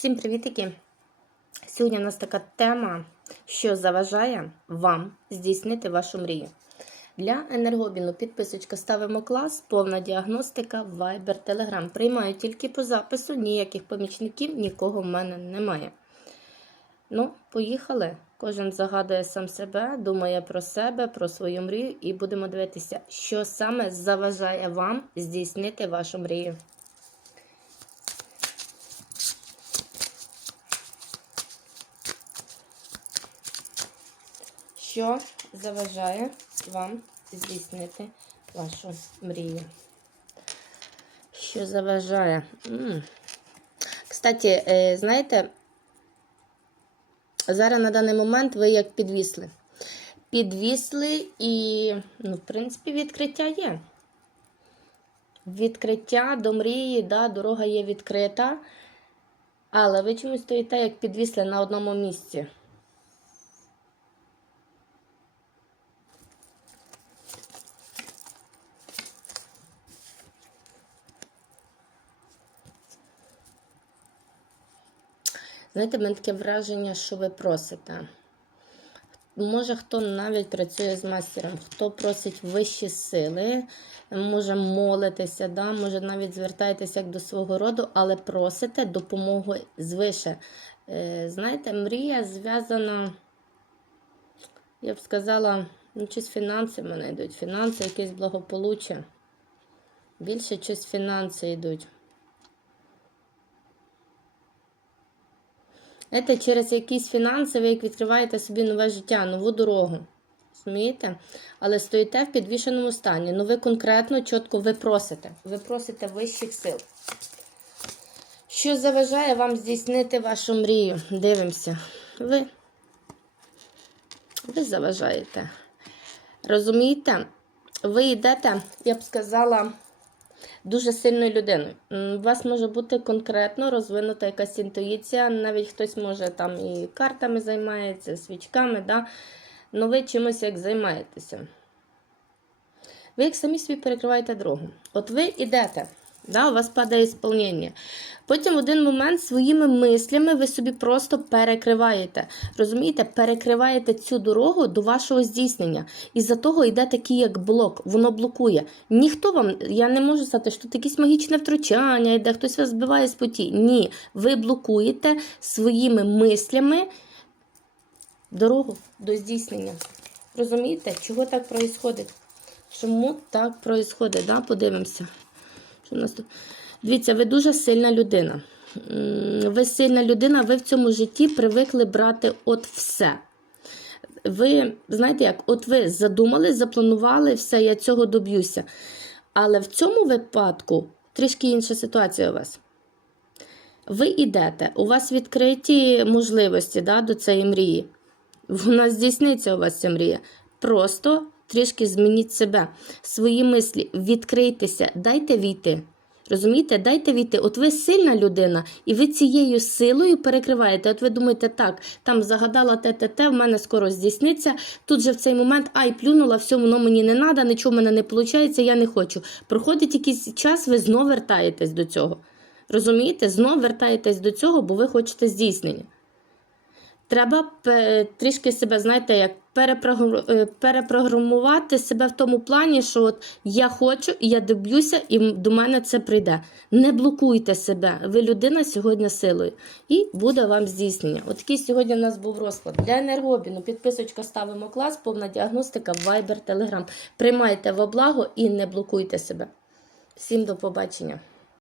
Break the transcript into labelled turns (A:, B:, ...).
A: Всім привітики! Сьогодні у нас така тема, що заважає вам здійснити вашу мрію. Для енергобіну підписочка ставимо клас, повна діагностика, Viber, Telegram. Приймаю тільки по запису, ніяких помічників, нікого в мене немає. Ну, поїхали. Кожен загадує сам себе, думає про себе, про свою мрію, і будемо дивитися, що саме заважає вам здійснити вашу мрію. Що заважає вам здійснити вашу мрію? Що заважає? М. Кстати, е, знаєте, зараз на даний момент ви як підвісли. Підвісли і, ну, в принципі, відкриття є. Відкриття до мрії, да, дорога є відкрита, але ви чомусь стоїте як підвісли на одному місці. Знаєте, в мене таке враження, що ви просите. Може, хто навіть працює з мастером, хто просить вищі сили, може молитися, да? може навіть звертаєтеся до свого роду, але просите допомогу звише. Е, Знаєте, мрія зв'язана, я б сказала, ну, щось фінанси мене йдуть. Фінанси, якесь благополуччя. Більше щось фінанси йдуть. Знаєте, через якісь фінанси ви як відкриваєте собі нове життя, нову дорогу. Розумієте? Але стоїте в підвішеному стані. Ну ви конкретно, чітко ви просите. Ви просите вищих сил. Що заважає вам здійснити вашу мрію? Дивимося. Ви, ви заважаєте. Розумієте? Ви йдете, я б сказала, дуже сильною людиною. У вас може бути конкретно розвинута якась інтуїція, навіть хтось може там і картами займається, свічками, да? ну ви чимось як займаєтеся. Ви як самі собі перекриваєте дорогу. От ви йдете, да, у вас падає сповнення. Потім в один момент своїми мислями ви собі просто перекриваєте. Розумієте, перекриваєте цю дорогу до вашого здійснення. І за того йде такий як блок, воно блокує. Ніхто вам, я не можу сказати, що тут якесь магічне втручання, йде, хтось вас збиває з путі. Ні, ви блокуєте своїми мислями дорогу до здійснення. Розумієте, чого так відбувається? Чому так відбувається? Да? Подивимося. Що у нас тут? Дивіться, ви дуже сильна людина. Ви сильна людина, ви в цьому житті привикли брати от все. Ви, знаєте як, от ви задумали, запланували, все, я цього доб'юся. Але в цьому випадку трішки інша ситуація у вас. Ви йдете, у вас відкриті можливості да, до цієї мрії. Вона здійсниться у вас ця мрія. Просто трішки змініть себе, свої мислі, відкрийтеся, дайте війти. Розумієте, дайте війти. От ви сильна людина, і ви цією силою перекриваєте. От ви думаєте, так, там загадала те, те, те, в мене скоро здійсниться. Тут же в цей момент ай, плюнула, все, воно мені не треба, нічого в мене не виходить, я не хочу. Проходить якийсь час, ви знов вертаєтесь до цього. Розумієте? Знов вертаєтесь до цього, бо ви хочете здійснення. Треба трішки себе, знаєте, як е, перепрограмувати себе в тому плані, що от я хочу, я доб'юся, і до мене це прийде. Не блокуйте себе. Ви людина сьогодні силою. І буде вам здійснення. От такий сьогодні у нас був розклад. Для енергообміну підписочка ставимо клас, повна діагностика, Viber, Telegram. Приймайте во благо і не блокуйте себе. Всім до побачення.